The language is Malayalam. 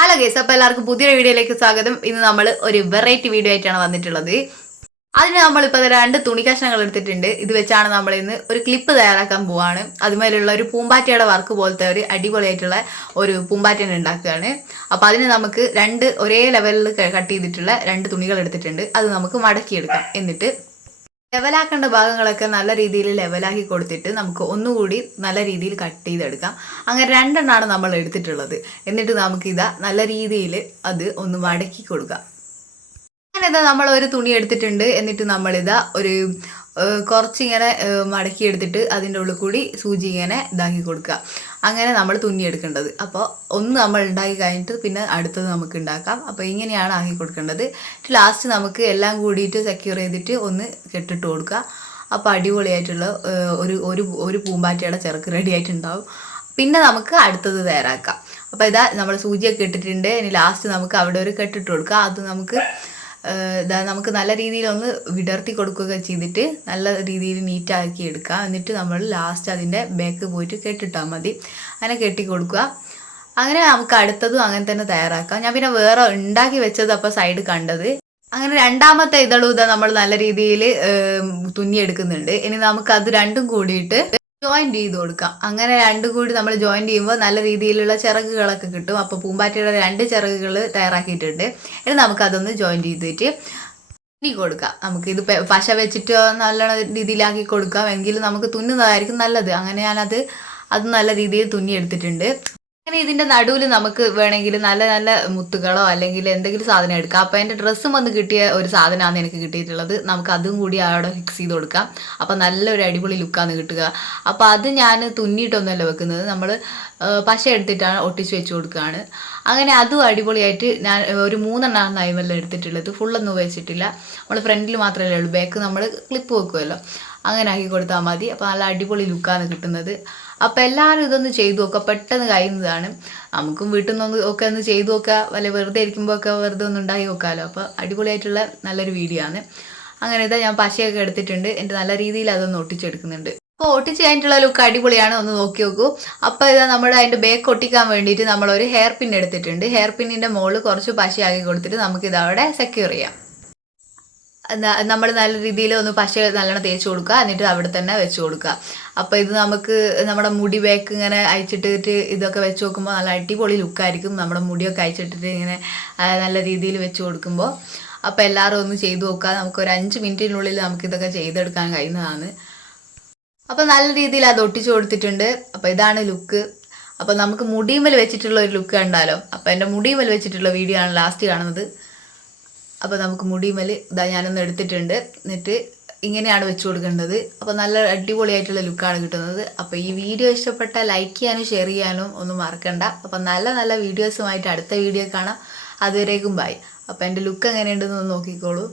ഹലോ ഗൈസ്, അപ്പോൾ എല്ലാവർക്കും പുതിയൊരു വീഡിയോയിലേക്ക് സ്വാഗതം. ഇന്ന് നമ്മൾ ഒരു വെറൈറ്റി വീഡിയോ ആയിട്ടാണ് വന്നിട്ടുള്ളത്. അതിന് നമ്മളിപ്പോൾ 2 തുണി കഷ്ണങ്ങൾ എടുത്തിട്ടുണ്ട്. ഇത് വെച്ചാണ് നമ്മൾ ഇന്ന് ഒരു ക്ലിപ്പ് തയ്യാറാക്കാൻ പോവാണ്. അതുമേലുള്ള ഒരു പൂമ്പാറ്റയുടെ വർക്ക് പോലത്തെ ഒരു അടിപൊളിയായിട്ടുള്ള ഒരു പൂമ്പാറ്റനെ ഉണ്ടാക്കുകയാണ്. അപ്പോൾ അതിന് നമുക്ക് 2 ഒരേ ലെവലിൽ കട്ട് ചെയ്തിട്ടുള്ള 2 തുണികൾ എടുത്തിട്ടുണ്ട്. അത് നമുക്ക് മടക്കിയെടുക്കാം. എന്നിട്ട് ലെവലാക്കേണ്ട ഭാഗങ്ങളൊക്കെ നല്ല രീതിയിൽ ലെവലാക്കി കൊടുത്തിട്ട് നമുക്ക് ഒന്നുകൂടി നല്ല രീതിയിൽ കട്ട് ചെയ്തെടുക്കാം. അങ്ങനെ 2 എണ്ണമാണ് നമ്മൾ എടുത്തിട്ടുള്ളത്. എന്നിട്ട് നമുക്കിതാ നല്ല രീതിയിൽ അത് ഒന്ന് മടക്കി കൊടുക്കാം. അങ്ങനെ ഇതാ നമ്മൾ ഒരു തുണി എടുത്തിട്ടുണ്ട്. എന്നിട്ട് നമ്മളിതാ ഒരു കുറച്ചിങ്ങനെ മടക്കി എടുത്തിട്ട് അതിൻ്റെ ഉള്ളിൽ കൂടി സൂചി ഇങ്ങനെ ഇതാക്കി കൊടുക്കുക. അങ്ങനെ നമ്മൾ തുന്നിയെടുക്കേണ്ടത്. അപ്പോൾ ഒന്ന് നമ്മൾ ഉണ്ടാക്കി കഴിഞ്ഞിട്ട് പിന്നെ അടുത്തത് നമുക്ക് ഉണ്ടാക്കാം. അപ്പോൾ ഇങ്ങനെയാണ് ആക്കി കൊടുക്കേണ്ടത്. ലാസ്റ്റ് നമുക്ക് എല്ലാം കൂടിയിട്ട് സെക്യൂർ ചെയ്തിട്ട് ഒന്ന് കെട്ടിട്ട് കൊടുക്കുക. അപ്പോൾ അടിപൊളിയായിട്ടുള്ള ഒരു പൂമ്പാറ്റയുടെ ചിറക്ക് റെഡി ആയിട്ടുണ്ടാവും. പിന്നെ നമുക്ക് അടുത്തത് തയ്യാറാക്കാം. അപ്പോൾ ഇതാ നമ്മൾ സൂചിയൊക്കെ ഇട്ടിട്ടുണ്ട്. ഇനി ലാസ്റ്റ് നമുക്ക് അവിടെ ഒരു കെട്ടിട്ട് കൊടുക്കുക. അത് നമുക്ക് നല്ല രീതിയിൽ ഒന്ന് വിടർത്തി കൊടുക്കുകയൊക്കെ ചെയ്തിട്ട് നല്ല രീതിയിൽ നീറ്റാക്കി എടുക്കുക. എന്നിട്ട് നമ്മൾ ലാസ്റ്റ് അതിൻ്റെ ബാക്ക് പോയിട്ട് കെട്ടിട്ടാൽ മതി. അങ്ങനെ കെട്ടി കൊടുക്കുക. അങ്ങനെ നമുക്ക് അടുത്തതും അങ്ങനെ തന്നെ തയ്യാറാക്കാം. ഞാൻ പിന്നെ വേറെ ഉണ്ടാക്കി വെച്ചത് അപ്പോൾ സൈഡ് കണ്ടത്. അങ്ങനെ രണ്ടാമത്തെ ഇതളും ഇതാ നമ്മൾ നല്ല രീതിയിൽ തുന്നിയെടുക്കുന്നുണ്ട്. ഇനി നമുക്ക് അത് രണ്ടും കൂടിയിട്ട് ജോയിൻറ്റ് ചെയ്ത് കൊടുക്കാം. അങ്ങനെ രണ്ടും കൂടി നമ്മൾ ജോയിൻറ്റ് ചെയ്യുമ്പോൾ നല്ല രീതിയിലുള്ള ചിറകുകളൊക്കെ കിട്ടും. അപ്പോൾ പൂമ്പാറ്റയുടെ 2 ചിറകുകൾ തയ്യാറാക്കിയിട്ടുണ്ട്. ഇനി നമുക്കതൊന്ന് ജോയിൻറ്റ് ചെയ്തിട്ട് തുന്നി കൊടുക്കാം. നമുക്കിത് പശ വെച്ചിട്ട് നല്ല രീതിയിലാക്കി കൊടുക്കാം. എങ്കിലും നമുക്ക് തുന്നുന്നതായിരിക്കും നല്ലത്. അങ്ങനെ അത് നല്ല രീതിയിൽ തുന്നിയെടുത്തിട്ടുണ്ട്. അങ്ങനെ ഇതിൻ്റെ നടുവിൽ നമുക്ക് വേണമെങ്കിൽ നല്ല നല്ല മുത്തുകളോ അല്ലെങ്കിൽ എന്തെങ്കിലും സാധനം എടുക്കാം. അപ്പോൾ എൻ്റെ ഡ്രസ്സും വന്ന് കിട്ടിയ ഒരു സാധനമാണ് എനിക്ക് കിട്ടിയിട്ടുള്ളത്. നമുക്ക് അതും കൂടി അവിടെ ഫിക്സ് ചെയ്ത് കൊടുക്കാം. അപ്പോൾ നല്ലൊരു അടിപൊളി ലുക്കാണ് കിട്ടുക. അപ്പോൾ അത് ഞാൻ തുന്നിയിട്ടൊന്നുമല്ല വെക്കുന്നത്, നമ്മൾ പശ എടുത്തിട്ടാണ് ഒട്ടിച്ച് വെച്ച് കൊടുക്കുകയാണ്. അങ്ങനെ അതും അടിപൊളിയായിട്ട് ഞാൻ ഒരു 3 എണ്ണമാണ് അയിമെല്ലാം എടുത്തിട്ടുള്ളത്. ഫുള്ളൊന്നും വെച്ചിട്ടില്ല. നമ്മൾ ഫ്രണ്ടിൽ മാത്രമല്ലേ ഉള്ളൂ, ബാക്ക് നമ്മൾ ക്ലിപ്പ് വെക്കുമല്ലോ, അങ്ങനെ ആക്കി കൊടുത്താൽ മതി. അപ്പോൾ നല്ല അടിപൊളി ലുക്കാണ് കിട്ടുന്നത്. അപ്പോൾ എല്ലാവരും ഇതൊന്ന് ചെയ്തു നോക്കുക, പെട്ടെന്ന് കഴിയുന്നതാണ്. നമുക്കും വീട്ടിൽ നിന്ന് ഒക്കെ ഒന്ന് ചെയ്തു നോക്കുക, വല്ല വെറുതെ ഇരിക്കുമ്പോൾ ഒക്കെ വെറുതെ ഒന്ന് ഉണ്ടാക്കി നോക്കാമല്ലോ. അപ്പോൾ അടിപൊളിയായിട്ടുള്ള നല്ലൊരു വീഡിയോ ആണ്. അങ്ങനെ ഇതാ ഞാൻ പശയൊക്കെ എടുത്തിട്ടുണ്ട്. എൻ്റെ നല്ല രീതിയിൽ അതൊന്ന് ഒട്ടിച്ചെടുക്കുന്നുണ്ട്. അപ്പോൾ ഒട്ടിച്ച് കഴിഞ്ഞിട്ടുള്ള ലുക്ക് അടിപൊളിയാണ്, ഒന്ന് നോക്കി നോക്കൂ. അപ്പോൾ ഇതാ നമ്മുടെ അതിൻ്റെ ബാക്ക് ഒട്ടിക്കാൻ വേണ്ടിയിട്ട് നമ്മളൊരു ഹെയർ പിൻ എടുത്തിട്ടുണ്ട്. ഹെയർ പിന്നിൻ്റെ മുകളിൽ കുറച്ച് പശയാക്കി കൊടുത്തിട്ട് നമുക്കിതവിടെ സെക്യൂർ ചെയ്യാം. നമ്മൾ നല്ല രീതിയിൽ ഒന്ന് പശ നല്ലോണം തേച്ച് കൊടുക്കുക. എന്നിട്ട് അവിടെ തന്നെ വെച്ച് കൊടുക്കുക. അപ്പോൾ ഇത് നമുക്ക് നമ്മുടെ മുടി ബാക്ക് ഇങ്ങനെ അയച്ചിട്ടിട്ട് ഇതൊക്കെ വെച്ച് നോക്കുമ്പോൾ നല്ല അടിപൊളി ലുക്കായിരിക്കും. നമ്മുടെ മുടിയൊക്കെ അയച്ചിട്ടിട്ട് ഇങ്ങനെ നല്ല രീതിയിൽ വെച്ച് കൊടുക്കുമ്പോൾ. അപ്പോൾ എല്ലാവരും ഒന്ന് ചെയ്തു നോക്കുക. നമുക്കൊരു 5 മിനിറ്റിനുള്ളിൽ നമുക്കിതൊക്കെ ചെയ്തെടുക്കാൻ കഴിയുന്നതാണ്. അപ്പോൾ നല്ല രീതിയിൽ അത് ഒട്ടിച്ച് കൊടുത്തിട്ടുണ്ട്. അപ്പോൾ ഇതാണ് ലുക്ക്. അപ്പോൾ നമുക്ക് മുടിയുമ്മൽ വെച്ചിട്ടുള്ള ഒരു ലുക്ക് കണ്ടാലോ. അപ്പോൾ എൻ്റെ മുടിയുമ്മൽ വെച്ചിട്ടുള്ള വീഡിയോ ആണ് ലാസ്റ്റ് കാണുന്നത്. അപ്പോൾ നമുക്ക് മുടിയുമ്മൽ ഇതാ ഞാനൊന്ന് എടുത്തിട്ടുണ്ട്. എന്നിട്ട് ഇങ്ങനെയാണ് വെച്ച് കൊടുക്കേണ്ടത്. അപ്പോൾ നല്ല അടിപൊളിയായിട്ടുള്ള ലുക്കാണ് കിട്ടുന്നത്. അപ്പോൾ ഈ വീഡിയോ ഇഷ്ടപ്പെട്ടാൽ ലൈക്ക് ചെയ്യാനും ഷെയർ ചെയ്യാനും ഒന്നും മറക്കണ്ട. അപ്പോൾ നല്ല നല്ല വീഡിയോസുമായിട്ട് അടുത്ത വീഡിയോ കാണാം. അതുവരേക്കും ബൈ. അപ്പോൾ എൻ്റെ ലുക്ക് എങ്ങനെയുണ്ടെന്ന് നോക്കിക്കോളൂ.